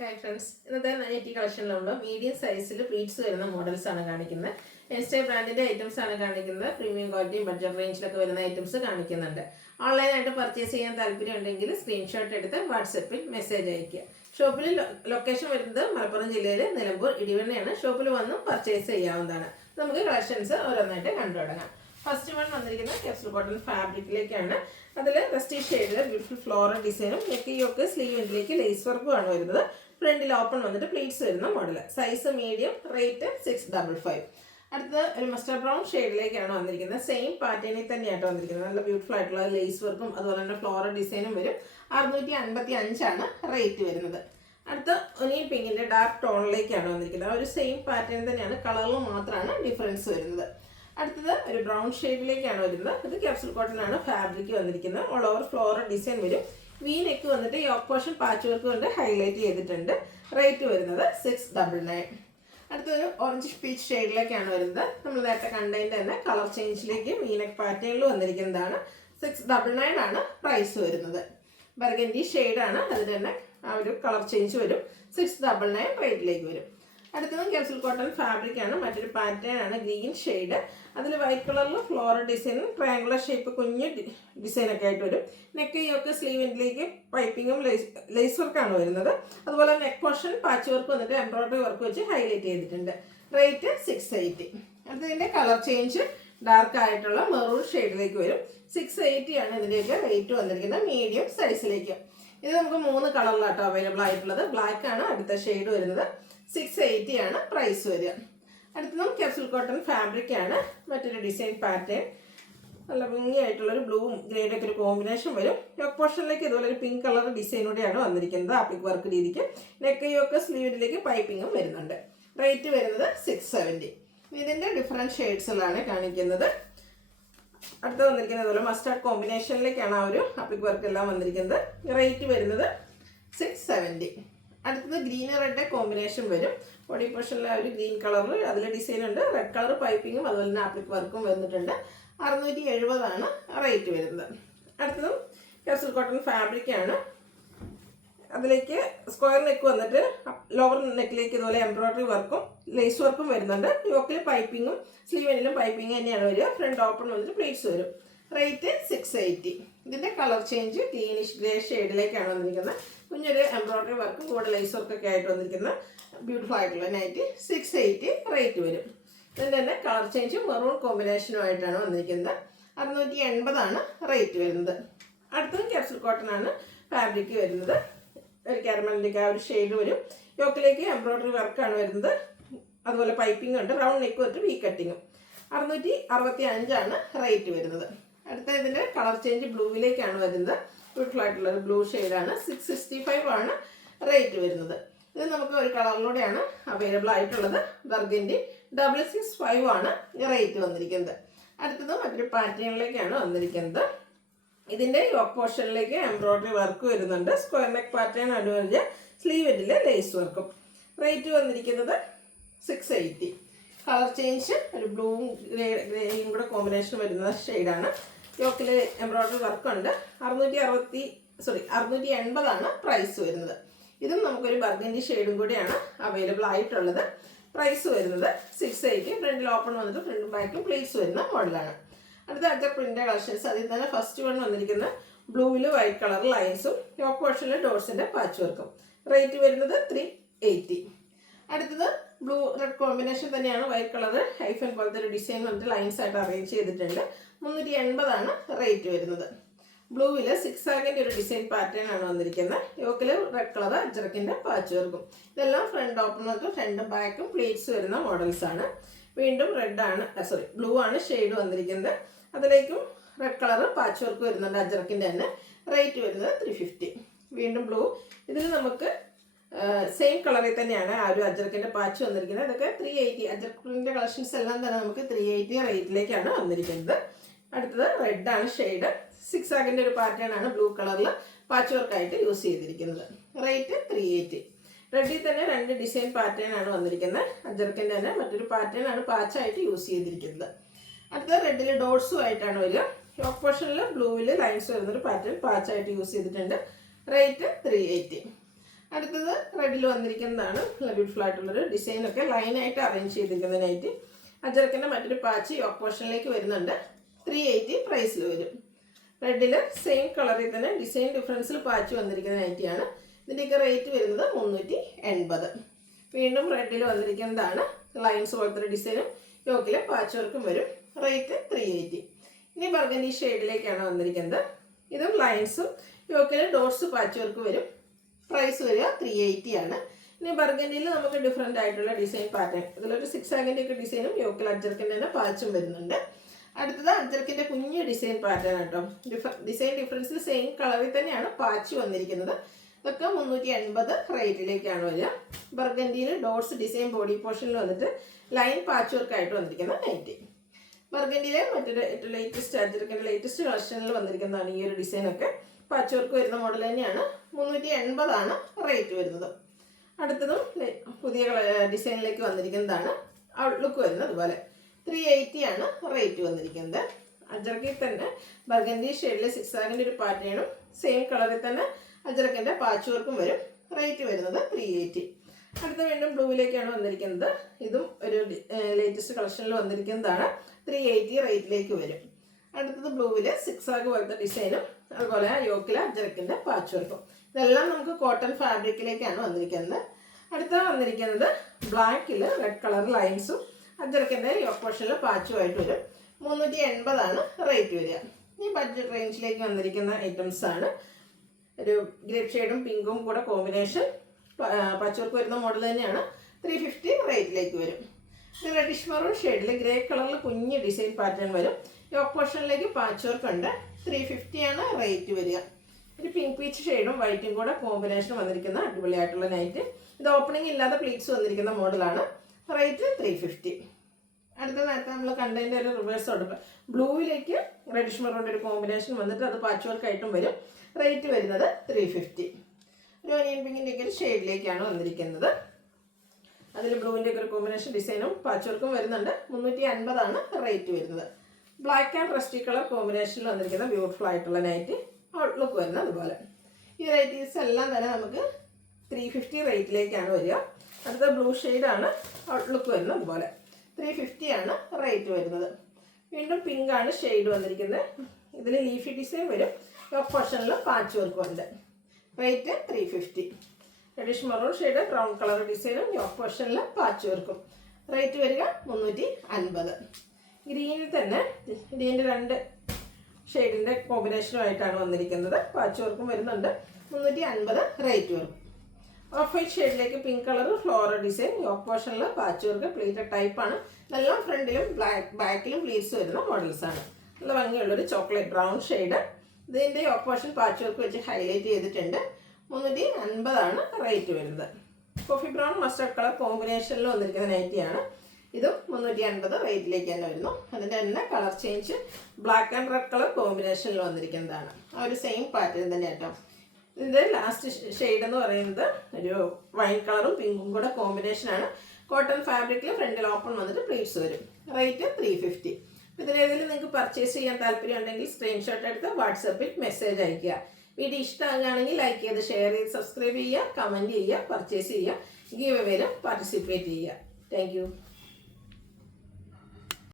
Hi friends, ഇന്നത്തെ nightie കളക്ഷനിലുള്ള medium സൈസിൽ pleats വരുന്ന മോഡൽസ് ആണ് കാണിക്കുന്നത്. എൻസ്റ്റൈ ബ്രാൻഡിന്റെ ഐറ്റംസ് ആണ് കാണിക്കുന്നത്. പ്രീമിയം ക്വാളിറ്റിയും ബഡ്ജറ്റ് റേഞ്ചിലൊക്കെ വരുന്ന ഐറ്റംസ് കാണിക്കുന്നുണ്ട്. ഓൺലൈനായിട്ട് പർച്ചേസ് ചെയ്യാൻ താല്പര്യം ഉണ്ടെങ്കിൽ സ്ക്രീൻഷോട്ട് എടുത്ത് വാട്സപ്പിൽ മെസ്സേജ് അയയ്ക്കുക. ഷോപ്പിൽ ലൊക്കേഷൻ വരുന്നത് മലപ്പുറം ജില്ലയിലെ നിലമ്പൂർ ഇടിവണ്ണയാണ്. ഷോപ്പിൽ വന്ന് പർച്ചേസ് ചെയ്യാവുന്നതാണ്. നമുക്ക് കളക്ഷൻസ് ഓരോന്നായിട്ട് കണ്ടു തുടങ്ങാം. ഫസ്റ്റ് വൺ വന്നിരിക്കുന്നത് ക്യാപ്സൂൾ കോട്ടൺ ഫാബ്രിക്കിലേക്കാണ്. അതിൽ റസ്റ്റി ഷെയ്ഡിൽ ബ്യൂട്ടിഫുൾ ഫ്ലോറൽ ഡിസൈനും നെക്കിയൊക്കെ സ്ലീവിലേക്ക് ലേസ് വർക്കും ആണ് വരുന്നത്. ഫ്രണ്ടിൽ ഓപ്പൺ വന്നിട്ട് പ്ലീറ്റ്സ് വരുന്ന മോഡൽ. Size medium, rate 655. അടുത്തത് ഒരു മസ്റ്റർഡ് ബ്രൗൺ ഷെയ്ഡിലേക്കാണ് വന്നിരിക്കുന്നത്. സെയിം പാറ്റേണിൽ തന്നെയായിട്ട് വന്നിരിക്കുന്നത്. നല്ല ബ്യൂട്ടിഫുൾ ആയിട്ടുള്ള ലേസ് വർക്കും അതുപോലെ തന്നെ ഫ്ലോറൽ ഡിസൈനും വരും. 655 റേറ്റ് വരുന്നത്. അടുത്ത ഒനിയൻ പിങ്കിന്റെ ഡാർക്ക് ടോണിലേക്കാണ് വന്നിരിക്കുന്നത്. ഒരു സെയിം പാറ്റേൺ തന്നെയാണ്, കളറിൽ മാത്രമാണ് ഡിഫറൻസ് വരുന്നത്. അടുത്തത് ഒരു ബ്രൗൺ ഷെയ്ഡിലേക്കാണ് വരുന്നത്. ഇത് ക്യാപ്സൂൾ കോട്ടൺ ആണ് ഫാബ്രിക് വന്നിരിക്കുന്നത്. ഓൾ ഓവർ ഫ്ലോറൽ ഡിസൈൻ വരും. വി നെക്ക് വന്നിട്ട് യോക്ക് പോർഷൻ പാച്ച് വർക്ക് കൊണ്ട് ഹൈലൈറ്റ് ചെയ്തിട്ടുണ്ട്. റേറ്റ് വരുന്നത് 699. അടുത്തൊരു ഓറഞ്ച് പീച്ച് ഷെയ്ഡിലേക്കാണ് വരുന്നത്. നമ്മൾ നേരത്തെ കണ്ടതിൻ്റെ തന്നെ കളർ ചേഞ്ചിലേക്ക് വി നെക്ക് പാറ്റേണിൽ വന്നിരിക്കുന്നതാണ്. 699 ആണ് പ്രൈസ് വരുന്നത്. ബർഗൻഡി ഷെയ്ഡാണ്, അതിന് തന്നെ ആ ഒരു കളർ ചേഞ്ച് വരും. 699 റേറ്റിലേക്ക് വരും. അടുത്തത് ക്യാപ്സൂൾ കോട്ടൺ ഫാബ്രിക് ആണ്. മറ്റൊരു പാറ്റേൺ ആണ്, ഗ്രീൻ ഷെയ്ഡ്. അതിൽ വൈറ്റ് കളറിൽ ഫ്ലോറൽ ഡിസൈനും ട്രയാങ്കുലർ ഷേപ്പ് കുഞ്ഞ് ഡിസൈനൊക്കെ ആയിട്ട് വരും. നെക്കൈയൊക്കെ സ്ലീവിലേക്ക് പൈപ്പിങ്ങും ലേസ് വർക്കാണ് വരുന്നത്. അതുപോലെ നെക്ക് പോർഷൻ പാച്ച് വർക്ക് വന്നിട്ട് എംബ്രോയിഡറി വർക്ക് വെച്ച് ഹൈലൈറ്റ് ചെയ്തിട്ടുണ്ട്. റേറ്റ് 680. അടുത്തതിൻ്റെ കളർ ചേഞ്ച് ഡാർക്ക് ആയിട്ടുള്ള മെറൂൺ ഷെയ്ഡിലേക്ക് വരും. 680 ആണ് ഇതിൻ്റെയൊക്കെ റേറ്റ് വന്നിരിക്കുന്നത്, മീഡിയം സൈസിലേക്ക്. ഇത് നമുക്ക് 3 കളറിലാട്ടോ അവൈലബിൾ ആയിട്ടുള്ളത്. ബ്ലാക്ക് ആണ് അടുത്ത ഷെയ്ഡ് വരുന്നത്. 680 ആണ് പ്രൈസ് വരിക. അടുത്തതും ക്യാപ്സൂൾ കോട്ടൺ ഫാബ്രിക് ആണ്. മറ്റൊരു ഡിസൈൻ പാറ്റേൺ, നല്ല ഭംഗിയായിട്ടുള്ളൊരു ബ്ലൂവും ഗ്രേയുടെ ഒക്കെ ഒരു കോമ്പിനേഷൻ വരും. യോക്ക് പോർഷനിലേക്ക് ഇതുപോലെ ഒരു പിങ്ക് കളർ ഡിസൈനോടെയാണ് വന്നിരിക്കുന്നത്. ആപ്പിക് വർക്ക് രീതിക്ക്. നെക്കൈയൊക്കെ സ്ലീവിലേക്ക് പൈപ്പിങ്ങും വരുന്നുണ്ട്. റേറ്റ് വരുന്നത് 670. ഇതിൻ്റെ ഡിഫറെൻറ്റ് ഷെയ്ഡ്സിലാണ് കാണിക്കുന്നത്. അടുത്ത് വന്നിരിക്കുന്നത് അതുപോലെ മസ്റ്റാർഡ് കോമ്പിനേഷനിലേക്കാണ് ആ ഒരു ആപ്പിക് വർക്ക് എല്ലാം വന്നിരിക്കുന്നത്. റേറ്റ് വരുന്നത് 670. അടുത്തത് ഗ്രീൻ റെഡ് കോമ്പിനേഷൻ വരും. ബോഡി പോർഷനിലെ ഒരു ഗ്രീൻ കളറിൽ അതിൽ ഡിസൈൻ ഉണ്ട്. റെഡ് കളർ പൈപ്പിങ്ങും അതുപോലെ തന്നെ ആപ്ലിക് വർക്കും വന്നിട്ടുണ്ട്. 670 ആണ് റേറ്റ് വരുന്നത്. അടുത്തതും ക്യാപ്സൂൾ കോട്ടൺ ഫാബ്രിക് ആണ്. അതിലേക്ക് സ്ക്വയർ നെക്ക് വന്നിട്ട് ലോവർ നെക്കിലേക്ക് ഇതുപോലെ എംബ്രോയിഡറി വർക്കും ലേസ് വർക്കും വരുന്നുണ്ട്. യോക്കിൽ പൈപ്പിങ്ങും സ്ലീവിനും പൈപ്പിംഗ് തന്നെയാണ് വരിക. ഫ്രണ്ട് ഓപ്പൺ വന്നിട്ട് പ്ലീറ്റ്സ് വരും. റേറ്റ് 680. ഇതിൻ്റെ കളർ ചേഞ്ച് ഗ്രീനിഷ് ഗ്രേ ഷെയ്ഡിലേക്കാണ് വന്നിരിക്കുന്നത്. കുഞ്ഞൊരു എംബ്രോയിഡറി വർക്കും കൂടെ ലേസ് വർക്കൊക്കെ ആയിട്ട് വന്നിരിക്കുന്ന ബ്യൂട്ടിഫുൾ ആയിട്ടുള്ള നൈറ്റി. 680 റേറ്റ് വരും. ഇതിൻ്റെ തന്നെ കളർ ചേഞ്ചും മെറൂൺ കോമ്പിനേഷനുമായിട്ടാണ് വന്നിരിക്കുന്നത്. 680 റേറ്റ് വരുന്നത്. അടുത്തത് ക്യാപ്സൂൾ കോട്ടൺ ആണ് ഫാബ്രിക് വരുന്നത്. ഒരു കാരമലിലേക്ക് ആ ഒരു ഷെയ്ഡ് വരും. യോക്കിലേക്ക് എംബ്രോയിഡറി വർക്കാണ് വരുന്നത്. അതുപോലെ പൈപ്പിംഗ് ഉണ്ട്. റൗണ്ട് നെക്ക് വന്നിട്ട് വി കട്ടിങ്ങും. 665 റേറ്റ് വരുന്നത്. അടുത്ത ഇതിൻ്റെ കളർ ചേഞ്ച് ബ്ലൂവിലേക്കാണ് വരുന്നത്. ബ്യൂട്ടിഫുൾ ആയിട്ടുള്ള ഒരു ബ്ലൂ ഷെയ്ഡാണ്. 665 റേറ്റ് വരുന്നത്. ഇത് നമുക്ക് ഒരു കളറിലൂടെയാണ് അവൈലബിൾ ആയിട്ടുള്ളത്. ബർഗൻഡി 665 റേറ്റ് വന്നിരിക്കുന്നത്. അടുത്തത് മറ്റൊരു പാറ്റേണിലേക്കാണ് വന്നിരിക്കുന്നത്. ഇതിൻ്റെ യോക്ക് പോർഷനിലേക്ക് എംബ്രോയിഡറി വർക്ക് വരുന്നുണ്ട്. സ്ക്വയർ നെക്ക് പാറ്റേൺ അനുവദിച്ച് സ്ലീവിലെ ലേസ് വർക്കും. റേറ്റ് വന്നിരിക്കുന്നത് 680. കളർ ചേഞ്ച് ഒരു ബ്ലൂവും ഗ്രേയും കൂടെ കോമ്പിനേഷൻ വരുന്ന ഷെയ്ഡാണ്. യോക്കിൽ എംബ്രോയിഡറി വർക്കുണ്ട്. 680 പ്രൈസ് വരുന്നത്. ഇതും നമുക്കൊരു ബർഗൻഡി ഷെയ്ഡും കൂടിയാണ് അവൈലബിൾ ആയിട്ടുള്ളത്. പ്രൈസ് വരുന്നത് 680. ഫ്രണ്ടിൽ ഓപ്പൺ വന്നിട്ട് ഫ്രണ്ടും ബാക്കും പ്ലീറ്റ്സ് വരുന്ന മോഡലാണ്. അടുത്ത പ്രിന്റ് കളക്ഷൻസ്. അതിൽ തന്നെ ഫസ്റ്റ് വൺ വന്നിരിക്കുന്ന ബ്ലൂവിൽ വൈറ്റ് കളർ ലൈൻസും യോക്ക് പോർഷനിൽ ഡോട്ട്സിന്റെ പാച്ച് വർക്കും. റേറ്റ് വരുന്നത് 380. അടുത്തത് ബ്ലൂ റെഡ് കോമ്പിനേഷൻ തന്നെയാണ്. വൈറ്റ് കളർ ഹൈഫൻ പോലത്തെ ഒരു ഡിസൈൻ വന്നിട്ട് ലൈൻസ് ആയിട്ട് അറേഞ്ച് ചെയ്തിട്ടുണ്ട്. 380 റേറ്റ് വരുന്നത്. ബ്ലൂവിൽ 6 ആഗിൻ്റെ ഒരു ഡിസൈൻ പാറ്റേൺ ആണ് വന്നിരിക്കുന്നത്. യോക്കിൽ റെഡ് കളർ അജ്രക്കിന്റെ പാച്ച് വർക്കും. ഇതെല്ലാം ഫ്രണ്ട് ഓപ്പൺ വന്നിട്ട് ഫ്രണ്ടും ബാക്കും പ്ലീറ്റ്സ് വരുന്ന മോഡൽസ് ആണ്. വീണ്ടും ബ്ലൂ ആണ് ഷെയ്ഡ് വന്നിരിക്കുന്നത്. അതിലേക്കും റെഡ് കളർ പാച്ച് വർക്ക് വരുന്നുണ്ട് അജ്രക്കിൻ്റെ തന്നെ. റേറ്റ് വരുന്നത് 350. വീണ്ടും ബ്ലൂ. ഇതിൽ നമുക്ക് സെയിം കളറിൽ തന്നെയാണ് ആ ഒരു അജ്രക്കിൻ്റെ പാച്ച് വന്നിരിക്കുന്നത്. ഇതൊക്കെ 380. അജ്രക്കിൻ്റെ കളക്ഷൻസ് എല്ലാം തന്നെ നമുക്ക് 380 റേറ്റിലേക്കാണ് വന്നിരിക്കുന്നത്. അടുത്തത് റെഡ് ആണ് ഷെയ്ഡ്. 6 ആഗിൻ്റെ ഒരു പാറ്റേൺ ആണ് ബ്ലൂ കളറിൽ പാച്ച് വർക്കായിട്ട് യൂസ് ചെയ്തിരിക്കുന്നത്. റേറ്റ് 380. റെഡിൽ തന്നെ 2 ഡിസൈൻ പാറ്റേൺ ആണ് വന്നിരിക്കുന്നത്. അജ്രക്കിൻ്റെ തന്നെ മറ്റൊരു പാറ്റേൺ ആണ് പാച്ചായിട്ട് യൂസ് ചെയ്തിരിക്കുന്നത്. അടുത്ത റെഡിൽ ഡോട്ട്സും ആയിട്ടാണ് വരിക. യോക്ക് പോർഷനിൽ ബ്ലൂവിൽ ലൈൻസ് വരുന്നൊരു പാറ്റേൺ പാച്ചായിട്ട് യൂസ് ചെയ്തിട്ടുണ്ട്. റേറ്റ് 380. അടുത്തത് റെഡിൽ വന്നിരിക്കുന്നതാണ്. നല്ല ബ്യൂട്ടിഫുൾ ആയിട്ടുള്ളൊരു ഡിസൈനൊക്കെ ലൈനായിട്ട് അറേഞ്ച് ചെയ്തിരിക്കുന്ന നൈറ്റി. അജർക്കിൻ്റെ മറ്റൊരു പാച്ച് യോക്ക് പോർഷനിലേക്ക് വരുന്നുണ്ട്. 380 പ്രൈസിൽ വരും. റെഡിൽ സെയിം കളറിൽ തന്നെ ഡിസൈൻ ഡിഫറൻസിൽ പാച്ച് വന്നിരിക്കുന്ന നൈറ്റിയാണ്. ഇതിൻ്റെയൊക്കെ റേറ്റ് വരുന്നത് 380. വീണ്ടും റെഡിൽ വന്നിരിക്കുന്നതാണ്. ലൈൻസ് പോലത്തെ ഒരു ഡിസൈനും യോക്കിൽ പാച്ച് വർക്കും വരും. റേറ്റ് 380. ഇനി ബർഗൻഡി ഷെയ്ഡിലേക്കാണ് വന്നിരിക്കുന്നത്. ഇതും ലൈൻസും യോക്കിൽ ഡോട്ട്സ് പാച്ച് വർക്ക് വരും. പ്രൈസ് വരിക 380 ആണ്. ഇനി ബർഗൻഡിയിൽ നമുക്ക് ഡിഫറെൻ്റ് ആയിട്ടുള്ള ഡിസൈൻ പാറ്റേൺ, ഇതിലൊരു 6 ആങ്കിൻ്റെ ഒക്കെ ഡിസൈനും യോക്കിൽ അജ്ജർക്കിൻ്റെ തന്നെ പാച്ചും വരുന്നുണ്ട്. അടുത്തത് അജ്ജർക്കിൻ്റെ കുഞ്ഞ് ഡിസൈൻ പാറ്റേൺ കേട്ടോ. ഡിസൈൻ ഡിഫറൻസിൽ സെയിം കളറിൽ തന്നെയാണ് പാച്ച് വന്നിരിക്കുന്നത്. ഇതൊക്കെ 380 റേറ്റിലേക്കാണ് വരിക. ബർഗൻഡിയിൽ ഡോട്ട്സ് ഡിസൈൻ ബോഡി പോർഷനിൽ വന്നിട്ട് ലൈൻ പാച്ച് വർക്കായിട്ട് വന്നിരിക്കുന്ന നൈറ്റി. ബർഗൻഡിയിലെ മറ്റൊരു ഏറ്റവും ലേറ്റസ്റ്റ് അജ്ജർക്കിൻ്റെ ലേറ്റസ്റ്റ് കളക്ഷനിൽ വന്നിരിക്കുന്നതാണ് ഈ ഒരു ഡിസൈനൊക്കെ. പാച്ച് വർക്ക് വരുന്ന മോഡൽ തന്നെയാണ്. 380 ആണ് റേറ്റ് വരുന്നത്. അടുത്തതും പുതിയ ഡിസൈനിലേക്ക് വന്നിരിക്കുന്നതാണ്. ഔട്ട്ലുക്ക് വരുന്നത് അതുപോലെ 380 ആണ് റേറ്റ് വന്നിരിക്കുന്നത്. അജ്രക്കിൽ തന്നെ ബർഗൻഡി ഷെയ്ഡിൽ 6 ആങ്കിൻ്റെ ഒരു പാറ്റേണും സെയിം കളറിൽ തന്നെ അജ്രക്കിൻ്റെ പാച്ച് വർക്കും വരും. റേറ്റ് വരുന്നത് 380. അടുത്ത വീണ്ടും ബ്ലൂവിലേക്കാണ് വന്നിരിക്കുന്നത്. ഇതും ഒരു ലേറ്റസ്റ്റ് കളക്ഷനിൽ വന്നിരിക്കുന്നതാണ്. 380 റേറ്റിലേക്ക് വരും. അടുത്തത് ബ്ലൂവിൽ 6 ആഗ് പോലത്തെ ഡിസൈനും അതുപോലെ യോക്കിൽ അജ്രക്കിൻ്റെ പാച്ച് വർക്കും. ഇതെല്ലാം നമുക്ക് കോട്ടൺ ഫാബ്രിക്കിലേക്കാണ് വന്നിരിക്കുന്നത്. അടുത്ത വന്നിരിക്കുന്നത് ബ്ലാക്കിൽ റെഡ് കളർ ലൈൻസും അജ്രക്കിൻ്റെ യോക്ക് പോർഷനിൽ പാച്ചുമായിട്ട് വരും. 380 ആണ് റേറ്റ് വരിക. ഈ ബഡ്ജറ്റ് റേഞ്ചിലേക്ക് വന്നിരിക്കുന്ന ഐറ്റംസ് ആണ്. ഒരു ഗ്രേപ്പ് ഷെയ്ഡും പിങ്കും കൂടെ കോമ്പിനേഷൻ പാച്ച് വർക്ക് വരുന്ന മോഡൽ തന്നെയാണ്. 350 റേറ്റിലേക്ക് വരും. ഇത് റെഡിഷ് മെറൂൺ ഷെയ്ഡിൽ ഗ്രേ കളറിൽ കുഞ്ഞ് ഡിസൈൻ പാറ്റേൺ വരും. യോക്ക് പോർഷനിലേക്ക് പാച്ച് വർക്ക് ഉണ്ട്. 350 ആണ് റേറ്റ് വരിക. ഒരു പിങ്ക് പീച്ച് ഷെയ്ഡും വൈറ്റും കൂടെ കോമ്പിനേഷൻ വന്നിരിക്കുന്ന അടിപൊളിയായിട്ടുള്ള നൈറ്റ്. ഇത് ഓപ്പണിംഗ് ഇല്ലാതെ പ്ലീറ്റ്സ് വന്നിരിക്കുന്ന മോഡലാണ്. റേറ്റ് 350. അടുത്ത നേരത്തെ നമ്മൾ കണ്ടതിൻ്റെ ഒരു റിവേഴ്സ് കൊടുക്കുക. ബ്ലൂവിലേക്ക് റെഡിഷ് മെറൂണിൻ്റെ ഒരു കോമ്പിനേഷൻ വന്നിട്ട് അത് പാച്ച് വർക്കായിട്ടും വരും. റേറ്റ് വരുന്നത് 350. ഒരു ഒനിയൻ പിങ്കിൻ്റെ ഒക്കെ ഒരു ഷെയ്ഡിലേക്കാണ് വന്നിരിക്കുന്നത്. അതിൽ ബ്ലൂവിൻ്റെ ഒക്കെ ഒരു കോമ്പിനേഷൻ ഡിസൈനും പാച്ച് വർക്കും വരുന്നുണ്ട്. 350 ആണ് റേറ്റ് വരുന്നത്. ബ്ലാക്ക് ആൻഡ് റസ്റ്റി കളർ കോമ്പിനേഷനിൽ വന്നിരിക്കുന്ന ബ്യൂട്ടിഫുൾ ആയിട്ടുള്ള നൈറ്റ്. ഔട്ട്ലുക്ക് വരുന്നത് അതുപോലെ. ഈ റേറ്റീസ് എല്ലാം തന്നെ നമുക്ക് 350 റേറ്റിലേക്കാണ് വരിക. അടുത്ത ബ്ലൂ ഷെയ്ഡാണ്. ഔട്ട്ലുക്ക് വരുന്നത് അതുപോലെ. 350 ആണ് റേറ്റ് വരുന്നത്. വീണ്ടും പിങ്ക് ആണ് ഷെയ്ഡ് വന്നിരിക്കുന്നത്. ഇതിൽ ലീഫി ഡിസൈൻ വരും. യോക്ക് പോർഷനിൽ പാച്ച് വർക്കും ഉണ്ട്. Rate 350. Reddish maroon shade brown colour ഡിസൈനും യോക്ക് പോർഷനിൽ പാച്ച് വർക്കും. റേറ്റ് വരിക 350. ഗ്രീനിൽ തന്നെ ഗ്രീനിൻ്റെ 2 ഷെയ്ഡിൻ്റെ കോമ്പിനേഷനുമായിട്ടാണ് വന്നിരിക്കുന്നത്. പാച്ച് വർക്കും വരുന്നുണ്ട്. 350 റേറ്റ് വരും. ഓഫ് വൈറ്റ് ഷെയ്ഡിലേക്ക് pink colour floral design yoke പോർഷനിൽ പാച്ച് വർക്ക് പ്ലീറ്റഡ് ടൈപ്പാണ്. ഇതെല്ലാം ഫ്രണ്ടിലും ബാക്കിലും പ്ലീറ്റ്സ് വരുന്ന മോഡൽസാണ്. നല്ല ഭംഗിയുള്ളൊരു ചോക്ലേറ്റ് ബ്രൗൺ ഷെയ്ഡ്. ഇതിൻ്റെ യോക്ക് പോർഷൻ പാച്ച് വർക്ക് വെച്ച് ഹൈലൈറ്റ് ചെയ്തിട്ടുണ്ട്. 350 ആണ് റേറ്റ് വരുന്നത്. കോഫി ബ്രൗൺ മസ്റ്റർഡ് കളർ കോമ്പിനേഷനിൽ വന്നിരിക്കുന്ന നൈറ്റിയാണ്. ഇതും 350 റേറ്റിലേക്ക് തന്നെ വരുന്നു. അതിൻ്റെ തന്നെ colour change black and red colour കോമ്പിനേഷനിൽ വന്നിരിക്കുന്നതാണ്. ആ ഒരു സെയിം പാറ്റേൺ തന്നെ കേട്ടോ. ഇതിൻ്റെ ലാസ്റ്റ് ഷെയ്ഡ് എന്ന് പറയുന്നത് ഒരു വൈൻ കളറും പിങ്കും കൂടെ കോമ്പിനേഷനാണ്. കോട്ടൺ ഫാബ്രിക്കിൽ ഫ്രണ്ടിൽ ഓപ്പൺ വന്നിട്ട് പ്ലീറ്റ്സ് വരും. റേറ്റ് 350. ഇതിലേതെങ്കിലും നിങ്ങൾക്ക് പർച്ചേസ് ചെയ്യാൻ താല്പര്യം ഉണ്ടെങ്കിൽ സ്ക്രീൻഷോട്ട് എടുത്ത് വാട്സപ്പിൽ മെസ്സേജ് അയയ്ക്കുക. വീഡിയോ ഇഷ്ടമാകുകയാണെങ്കിൽ ലൈക്ക് ചെയ്ത് ഷെയർ ചെയ്ത് സബ്സ്ക്രൈബ് ചെയ്യുക, കമൻറ്റ് ചെയ്യുക, പർച്ചേസ് ചെയ്യുക, ഗീവ് അവേയിലും പാർട്ടിസിപ്പേറ്റ് ചെയ്യുക. Thank you.